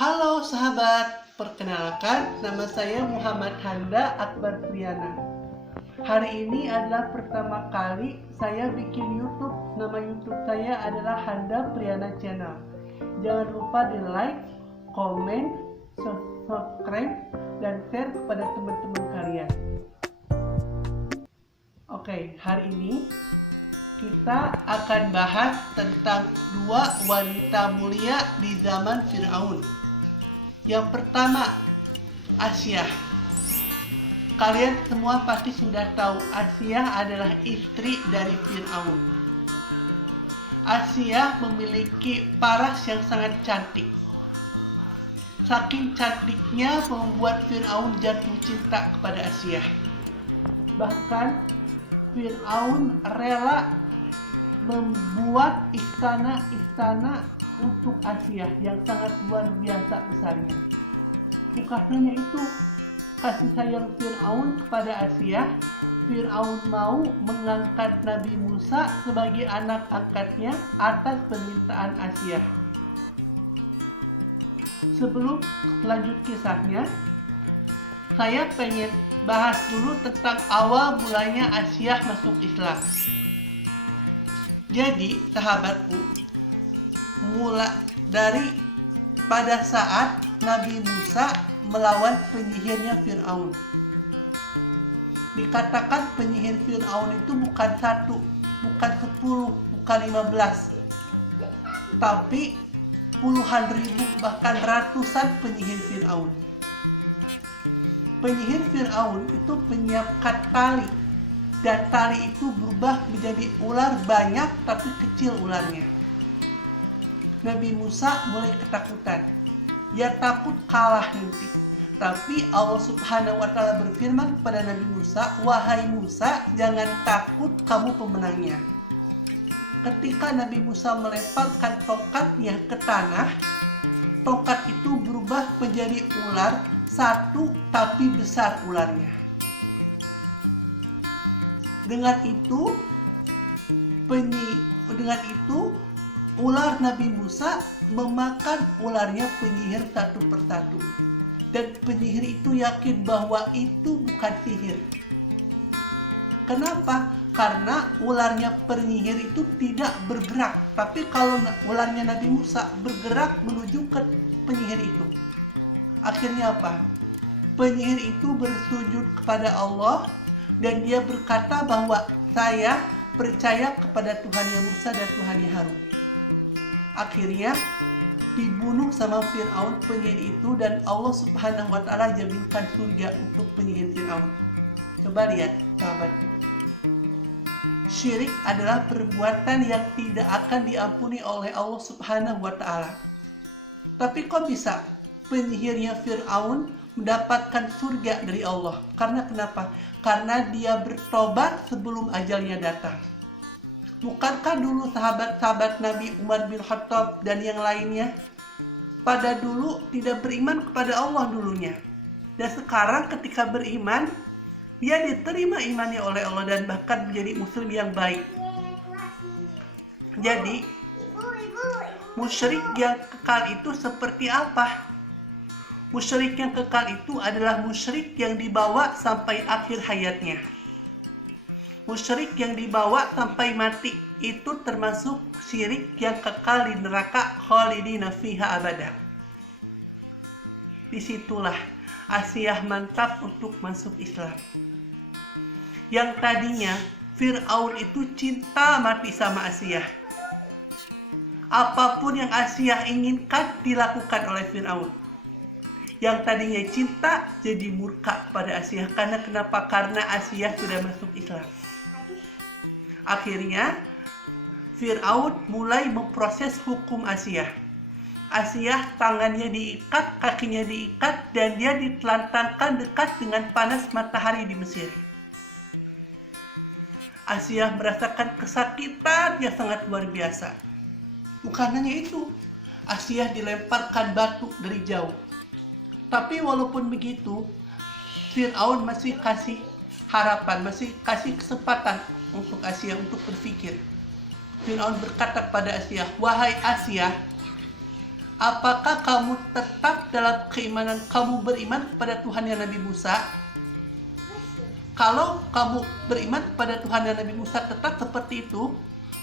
Halo sahabat, perkenalkan nama saya Muhammad Handa Akbar Priyana. Hari ini adalah pertama kali saya bikin YouTube. Nama YouTube saya adalah Handa Priyana Channel. Jangan lupa di like, komen, subscribe, dan share kepada teman-teman kalian. Oke, hari ini kita akan bahas tentang dua wanita mulia di zaman Fir'aun. Yang pertama, Asyah. Kalian semua pasti sudah tahu Asyah adalah istri dari Fir'aun. Asyah memiliki paras yang sangat cantik. Saking cantiknya membuat Fir'aun jatuh cinta kepada Asyah. Bahkan Fir'aun rela membuat istana-istana untuk Asyah yang sangat luar biasa besarnya. Bukan hanya itu, kasih sayang Fir'aun kepada Asyah, Fir'aun mau mengangkat Nabi Musa sebagai anak angkatnya atas permintaan Asyah. Sebelum lanjut kisahnya, saya pengen bahas dulu tentang awal mulanya Asyah masuk Islam. Jadi sahabatku, mula dari pada saat Nabi Musa melawan penyihirnya Fir'aun. Dikatakan penyihir Fir'aun itu bukan 1, bukan 10, bukan 15, tapi puluhan ribu bahkan ratusan penyihir Fir'aun. Penyihir Fir'aun itu menyiapkan tali, dan tali itu berubah menjadi ular banyak tapi kecil ularnya. Nabi Musa mulai ketakutan. Dia takut kalah nanti. Tapi Allah Subhanahu wa Ta'ala berfirman kepada Nabi Musa, "Wahai Musa, jangan takut, kamu pemenangnya." Ketika Nabi Musa melemparkan tongkatnya ke tanah, tongkat itu berubah menjadi ular satu tapi besar ularnya. Dengan itu ular Nabi Musa memakan ularnya penyihir satu persatu. Dan penyihir itu yakin bahwa itu bukan sihir. Kenapa? Karena ularnya penyihir itu tidak bergerak. Tapi kalau ularnya Nabi Musa bergerak menuju ke penyihir itu. Akhirnya apa? Penyihir itu bersujud kepada Allah dan dia berkata bahwa saya percaya kepada Tuhannya Musa dan Tuhannya Harun. Akhirnya dibunuh sama Fir'aun penyihir itu, dan Allah Subhanahu wa Ta'ala jaminkan surga untuk penyihir Fir'aun. Coba lihat sahabatku, syirik adalah perbuatan yang tidak akan diampuni oleh Allah Subhanahu wa Ta'ala. Tapi kok bisa penyihirnya Fir'aun mendapatkan surga dari Allah? Karena kenapa? Karena dia bertobat sebelum ajalnya datang. Bukankah dulu sahabat-sahabat Nabi Umar bin Khattab dan yang lainnya pada dulu tidak beriman kepada Allah dulunya, dan sekarang ketika beriman dia diterima imannya oleh Allah dan bahkan menjadi muslim yang baik. Jadi musyrik yang kekal itu seperti apa? Musyrik yang kekal itu adalah musyrik yang dibawa sampai akhir hayatnya. Musyrik yang dibawa sampai mati itu termasuk syirik yang kekal di neraka khalidina fiha abada. Disitulah Asyah mantap untuk masuk Islam. Yang tadinya Fir'aun itu cinta mati sama Asyah. Apapun yang Asyah inginkan dilakukan oleh Fir'aun. Yang tadinya cinta jadi murka pada Asyah. Karena kenapa? Karena Asyah sudah masuk Islam. Akhirnya Fir'aun mulai memproses hukum Asyah. Asyah tangannya diikat, kakinya diikat, dan dia ditelantarkan dekat dengan panas matahari di Mesir. Asyah merasakan kesakitan yang sangat luar biasa. Bukan hanya itu, Asyah dilemparkan batu dari jauh. Tapi walaupun begitu, Fir'aun masih kasih harapan, masih kasih kesempatan untuk Asyah untuk berpikir. Fir'aun berkata kepada Asyah, "Wahai Asyah, apakah kamu tetap dalam keimanan kamu beriman kepada Tuhan yang Nabi Musa? Kalau kamu beriman kepada Tuhan yang Nabi Musa tetap seperti itu,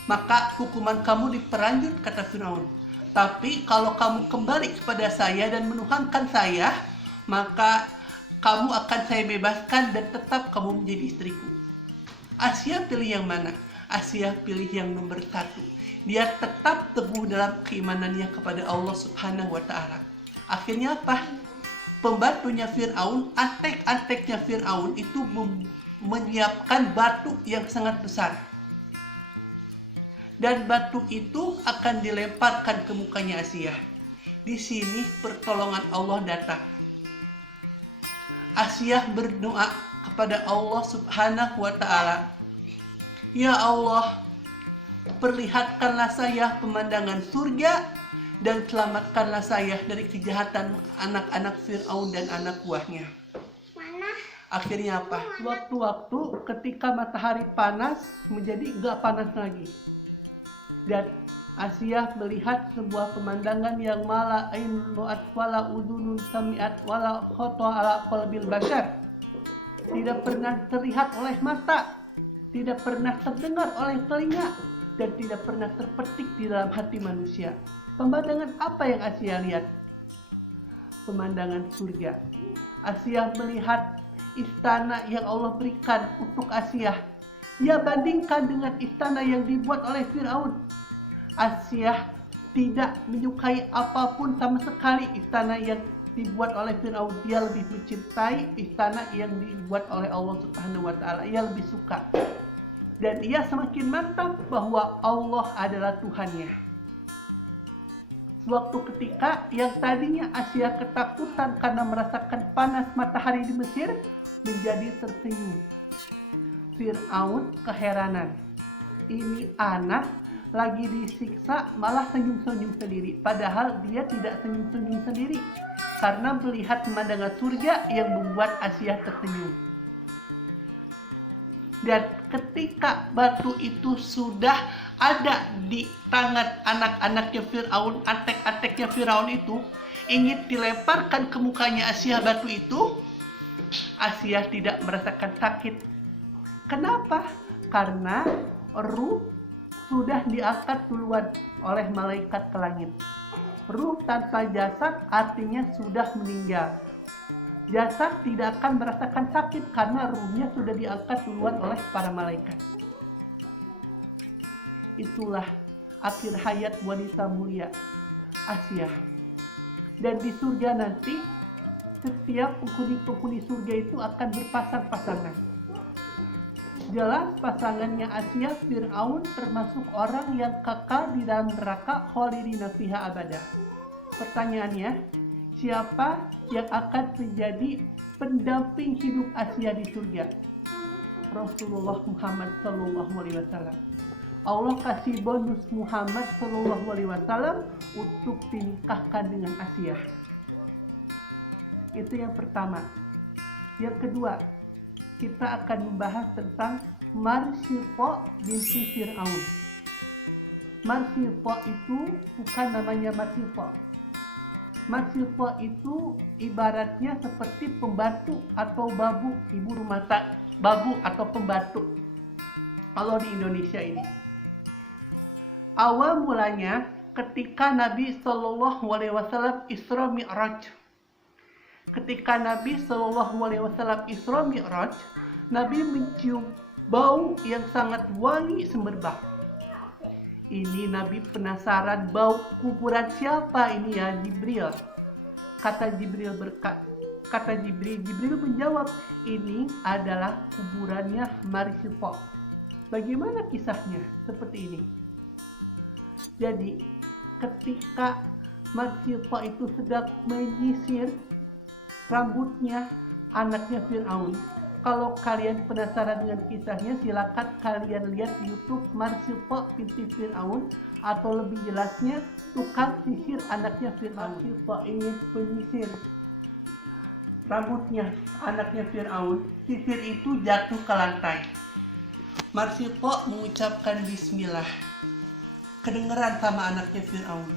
maka hukuman kamu diperlanjut, kata Firaun. Tapi kalau kamu kembali kepada saya dan menuhankan saya, maka kamu akan saya bebaskan dan tetap kamu menjadi istriku. Asia pilih yang mana? Asia pilih yang nomor 1. Dia tetap teguh dalam keimanannya kepada Allah Subhanahu wa Ta'ala. Akhirnya apa? Pembantunya Fir'aun, antek-anteknya Fir'aun itu menyiapkan batu yang sangat besar. Dan batu itu akan dilemparkan ke mukanya Asia. Di sini pertolongan Allah datang. Asia berdoa kepada Allah Subhanahu wa Ta'ala, "Ya Allah, perlihatkanlah saya pemandangan surga dan selamatkanlah saya dari kejahatan anak-anak Fir'aun dan anak buahnya." Akhirnya apa? Waktu-waktu ketika matahari panas menjadi gak panas lagi. Dan Asia melihat sebuah pemandangan yang mala ain ru'at wala udunun sami'at wala khoto ala qalbil bashar. Tidak pernah terlihat oleh mata, tidak pernah terdengar oleh telinga, dan tidak pernah terpetik di dalam hati manusia. Pemandangan apa yang Asia lihat? Pemandangan surga. Asia melihat istana yang Allah berikan untuk Asia. Ia bandingkan dengan istana yang dibuat oleh Fir'aun. Asia tidak menyukai apapun sama sekali istana yang dibuat oleh Fir'aun. Dia lebih mencintai istana yang dibuat oleh Allah Subhanahu wa Ta'ala. Ia lebih suka. Dan ia semakin mantap bahwa Allah adalah Tuhannya. Suatu ketika yang tadinya Asia ketakutan karena merasakan panas matahari di Mesir menjadi tersenyum. Fir'aun keheranan. Ini anak lagi disiksa malah senyum-senyum sendiri. Padahal dia tidak senyum-senyum sendiri karena melihat pemandangan surga yang membuat Asia tersenyum. Dan ketika batu itu sudah ada di tangan anak-anaknya Fir'aun, antek-anteknya Fir'aun itu, ingin dilemparkan ke mukanya Asia batu itu, Asia tidak merasakan sakit. Kenapa? Karena ruh sudah diangkat duluan oleh malaikat ke langit. Ruh tanpa jasad artinya sudah meninggal. Jasad tidak akan merasakan sakit karena ruhnya sudah diangkat duluan oleh para malaikat. Itulah akhir hayat wanita mulia Asia. Dan di surga nanti setiap penghuni-penghuni surga itu akan berpasang-pasangan. Jelas pasangannya Asia Fir'aun termasuk orang yang kekal di dalam neraka khalidina fiha abada. Pertanyaannya, siapa yang akan menjadi pendamping hidup Asia di surga? Rasulullah Muhammad SAW. Allah kasih bonus Muhammad SAW untuk dinikahkan dengan Asia. Itu yang pertama. Yang kedua, kita akan membahas tentang Marsyifa binti Fir'aun. Marsyifa itu bukan namanya Marsyifa. Marsyifa itu ibaratnya seperti pembantu atau babu, ibu rumah tangga, babu atau pembantu kalau di Indonesia ini. Awal mulanya ketika Nabi SAW Isra Mi'raj. Ketika Nabi SAW Isra Mi'raj, Nabi mencium bau yang sangat wangi semerbak. Ini Nabi penasaran, bau kuburan siapa ini ya Jibril? Kata Jibril Jibril menjawab, ini adalah kuburannya Marsyifa. Bagaimana kisahnya? Seperti ini. Jadi ketika Marsyifa itu sedang menyisir rambutnya anaknya Fir'aun. Kalau kalian penasaran dengan kisahnya, silakan kalian lihat di YouTube Marsyifa binti Fir'aun, atau lebih jelasnya tukang sisir anaknya Fir'aun. Marsyifa ingin menyisir rambutnya anaknya Fir'aun. Sisir itu jatuh ke lantai. Marsyifa mengucapkan bismillah. Kedengeran sama anaknya Fir'aun.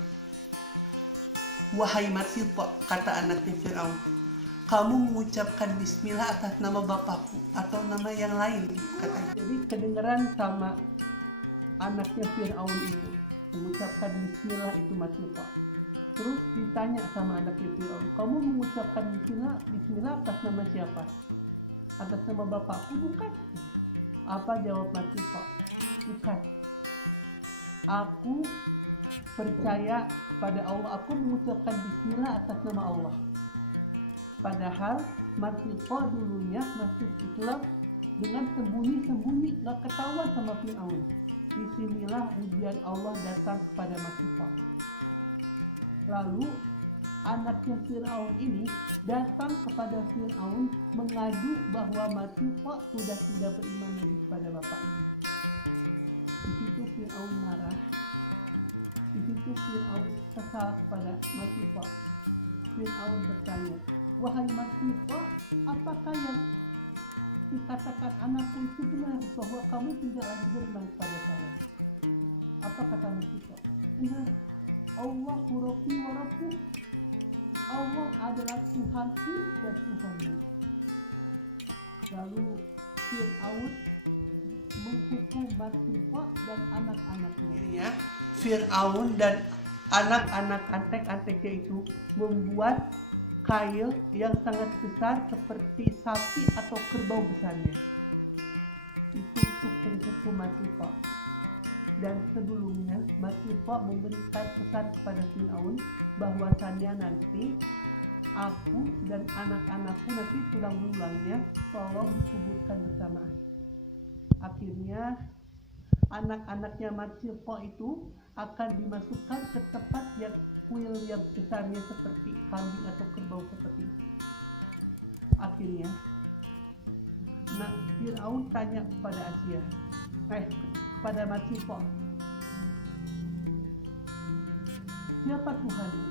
Wahai Marsipo, kata anaknya Fir'aun, kamu mengucapkan bismillah atas nama bapakku atau nama yang lain, katanya. Jadi kedengaran sama anaknya Fir'aun itu mengucapkan bismillah itu Marsipo. Terus ditanya sama anaknya Fir'aun, kamu mengucapkan bismillah atas nama siapa? Atas nama bapakku bukan? Apa jawab Marsipo? Bukan. Aku percaya pada Allah, aku mengucapkan bismillah atas nama Allah. Padahal Marsipo dulunya masuk Islam dengan sembunyi-sembunyi, gak ketahuan sama Fir'aun. Disinilah ujian Allah datang kepada Marsipo. Lalu anaknya Fir'aun ini datang kepada Fir'aun mengadu bahwa Marsipo sudah tidak beriman lagi kepada bapaknya. Di situ Fir'aun marah. Di situ Fir'aun kesal kepada Marsipo. Fir'aun bertanya, wahai Marsipo, apakah yang dikatakan anakku itu benar bahwa kamu tidak lagi beriman kepada saya? Apa kata Marsipo? Benar. Allahu Rabbi wa Rabbuh. Allah adalah Tuhanku dan Tuhanmu. Lalu Fir'aun menghukum Marsipo dan anak-anaknya. Ya, Fir'aun dan anak-anak antek-anteknya itu membuat kail yang sangat besar seperti sapi atau kerbau besarnya. Itu untuk menghukum Marsipo. Dan sebelumnya Marsipo memberikan pesan kepada Fir'aun bahwasannya nanti aku dan anak-anakku nanti tulang belulangnya tolong dikuburkan bersamaan. Akhirnya anak-anaknya Marsipo itu akan dimasukkan ke tempat yang kuil yang besarnya seperti kambing atau kerbau seperti itu. Akhirnya Fir'aun tanya kepada kepada Marsipo, siapa Tuhanmu?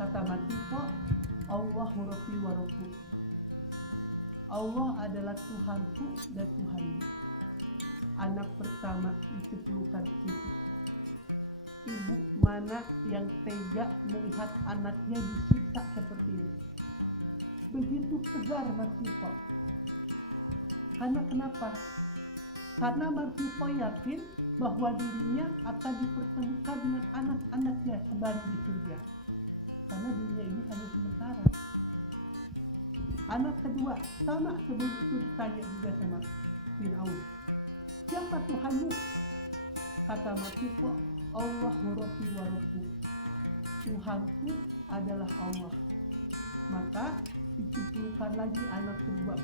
Kata Marsipo, Allahu Rabbi wa Rabbuh. Allah adalah Tuhanku dan Tuhanmu. Anak pertama diceplukan situ. Ibu mana yang tega melihat anaknya disiksa seperti itu? Begitu tegar Marsipo. Karena kenapa? Karena Marsipo yakin bahwa dirinya akan dipertemukan dengan anak-anaknya kembali di surga. Karena dunia ini hanya sementara. Anak kedua sama sebelum itu ditanya juga sama Fir'aun, siapa Tuhanmu? Kata Marsipo, Allahu Rabbi wa Rabbuh. Tuhanku adalah Allah. Maka diciptakan lagi anak kedua.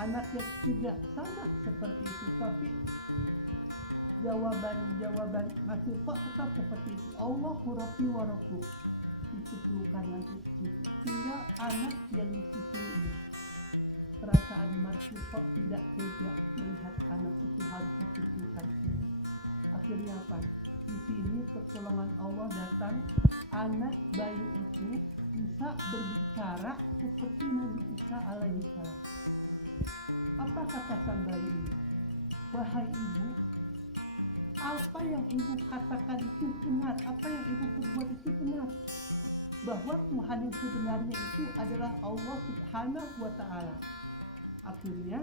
Anak yang ketiga sama seperti itu, tapi jawaban Marsipo tetap seperti itu, Allahu Rabbi wa Rabbuh. Diciptakan lagi itu. Tinggal anak yang disusul ini. Perasaan Marsipo tidak tega melihat anak itu harus diciptakan. Akhirnya apa? Di sini pertolongan Allah datang. Anak bayi itu bisa berbicara seperti Nabi Isa alaihi salam. Apa kata sang bayi ini? Wahai ibu, apa yang ibu katakan itu benar, apa yang ibu perbuat itu benar. Bahwa Tuhan yang sebenarnya itu adalah Allah Subhanahu wa Ta'ala. Akhirnya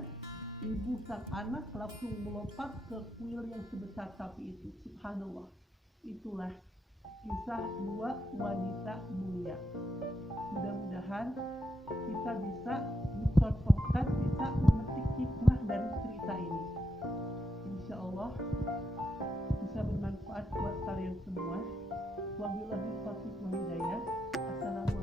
ibu sang anak langsung melompat ke kuil yang sebesar sapi itu. Subhanallah. Itulah kisah dua wanita mulia. Mudah-mudahan kita bisa dicontohkan, bisa memetik hikmah dari cerita ini. Insya Allah bisa bermanfaat buat kalian semua. Wabillahi taufiq wal hidayah. Assalamualaikum.